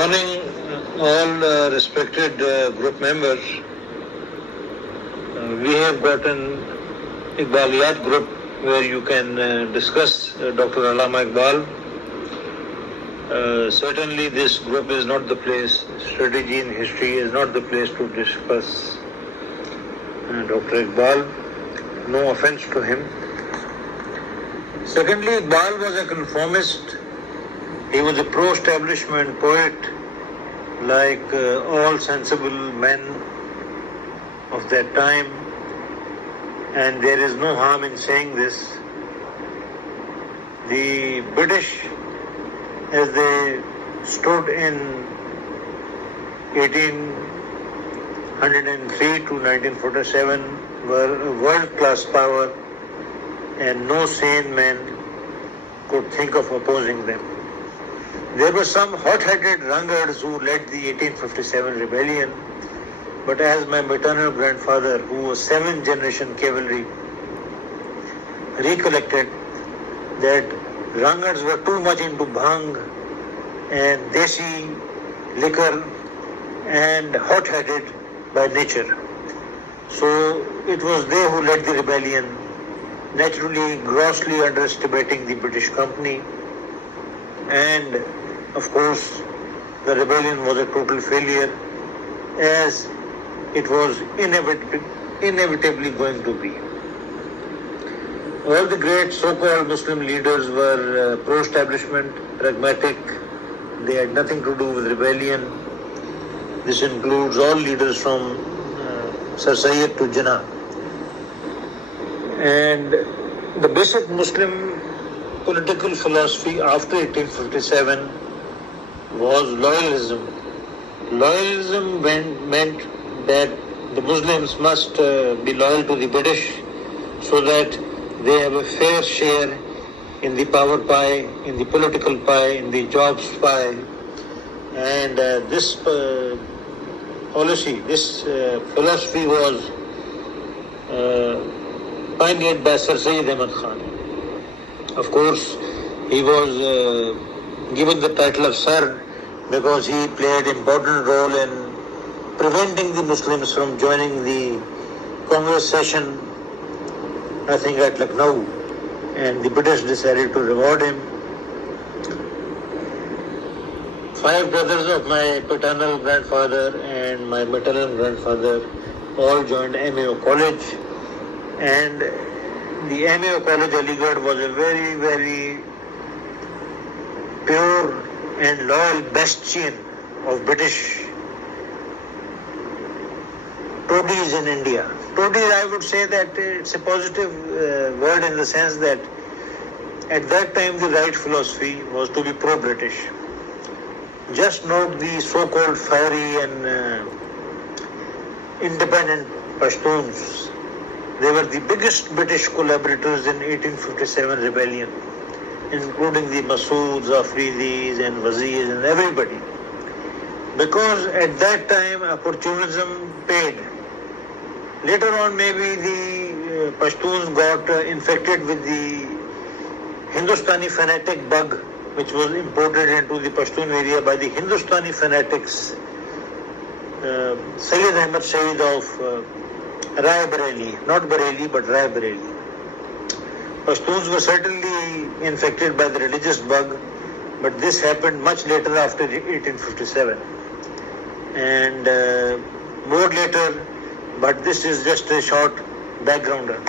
Morning, all respected group members. We have got an Iqbaliyat group where you can discuss Dr. Allama Iqbal. Certainly this group is not the place, strategy in history is not the place to discuss Dr. Iqbal. No offense to him. Secondly, Iqbal was a conformist. He was a pro-establishment poet, like all sensible men of that time, and there is no harm in saying this. The British, as they stood in 1803 to 1947, were a world-class power, and no sane man could think of opposing them. There were some hot-headed RANGHARS who led the 1857 rebellion, but as my maternal grandfather, who was 7th generation cavalry, recollected that RANGHARS were too much into bhang and desi liquor and hot-headed by nature. So it was they who led the rebellion, naturally grossly underestimating the British company, and of course the rebellion was a total failure, as it was inevitably going to be. All the great so-called Muslim leaders were pro-establishment, pragmatic. They had nothing to do with rebellion. This includes all leaders from Sir Sayyid to Jinnah. And the basic Muslim political philosophy after 1857 was loyalism. Loyalism meant that the Muslims must be loyal to the British so that they have a fair share in the power pie, in the political pie, in the jobs pie. And this policy, this philosophy was pioneered by Sir Sayyid Ahmad Khan. Of course, he was given the title of Sir because he played an important role in preventing the Muslims from joining the Congress session, I think at Lucknow, and the British decided to reward him. 5 brothers of my paternal grandfather and my maternal grandfather all joined MAO College, and the MAO College Aligarh was a very, very pure and loyal bastion of British toadies in India. Toadies, I would say that it's a positive word in the sense that at that time the right philosophy was to be pro-British. Just note the so-called fiery and independent Pashtuns. They were the biggest British collaborators in 1857 rebellion, including the Masoods, Afridis and Wazirs and everybody. Because at that time opportunism paid. Later on maybe the Pashtuns got infected with the Hindustani fanatic bug, which was imported into the Pashtun area by the Hindustani fanatics, Sayyid Ahmad Sayyid of Rai Bareli, not Bareli but Rai Bareli. Pashtuns were certainly infected by the religious bug, but this happened much later after 1857 and more later, but this is just a short backgrounder.